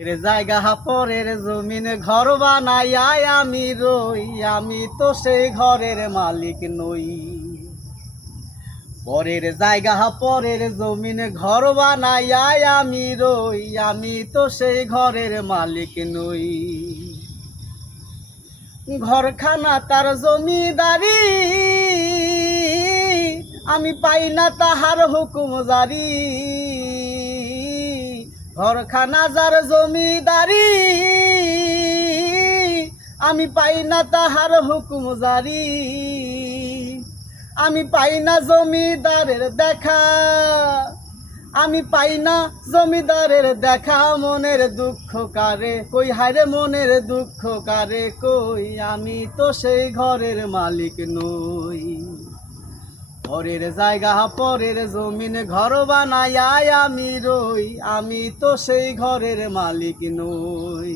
এর জায়গা পরের জমিন ঘর বানাইয়াই আমি রই, আমি তো সেই ঘরের মালিক নই। পরের জায়গা পরের জমিন ঘর বানাইয়াই আমি রই, আমি তো সেই ঘরের মালিক নই। ঘরখানা তার জমিদারি, আমি পাই না তাহার হুকুম জারি। ঘরখানা যার জমিদারি, আমি পাই না তাহার হুকুম জারি। আমি পাই না জমিদারের দেখা, আমি পাই না জমিদারের দেখা। মনের দুঃখ কারে কই, হায়রে মনের দুঃখ কারে কই, আমি তো সেই ঘরের মালিক নই। পরের জায়গা পরের জমিন ঘর বানাইয়াই আমি রই, আমি তো সেই ঘরের মালিক নই।